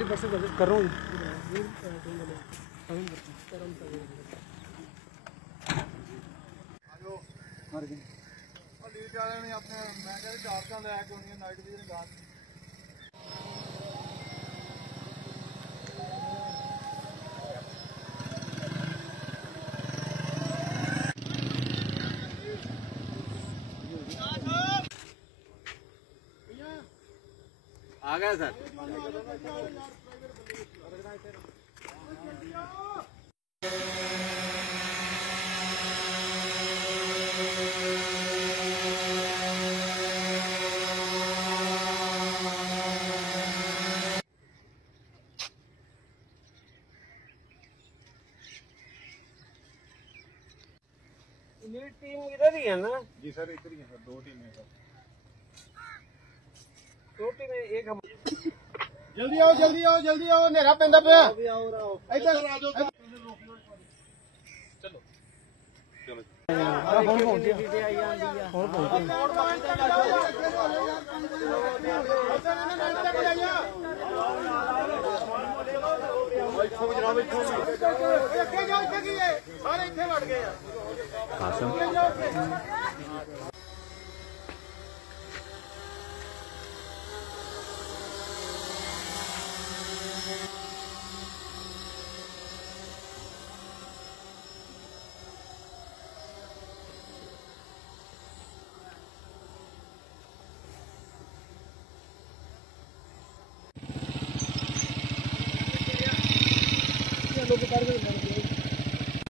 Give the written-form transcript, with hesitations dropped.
पिछली बार से कर रहा हूँ। आ गया सर। मेरी टीम इधर ही है ना? जी सर, इधर ही है सर, 2 टीम है सर। 2 टीम है, एक हम। जल्दी आओ जल्दी आओ जल्दी आओ, नेरा पेंदा पे अभी आओ रहा इधर आ जाओ। चलो चलो लोग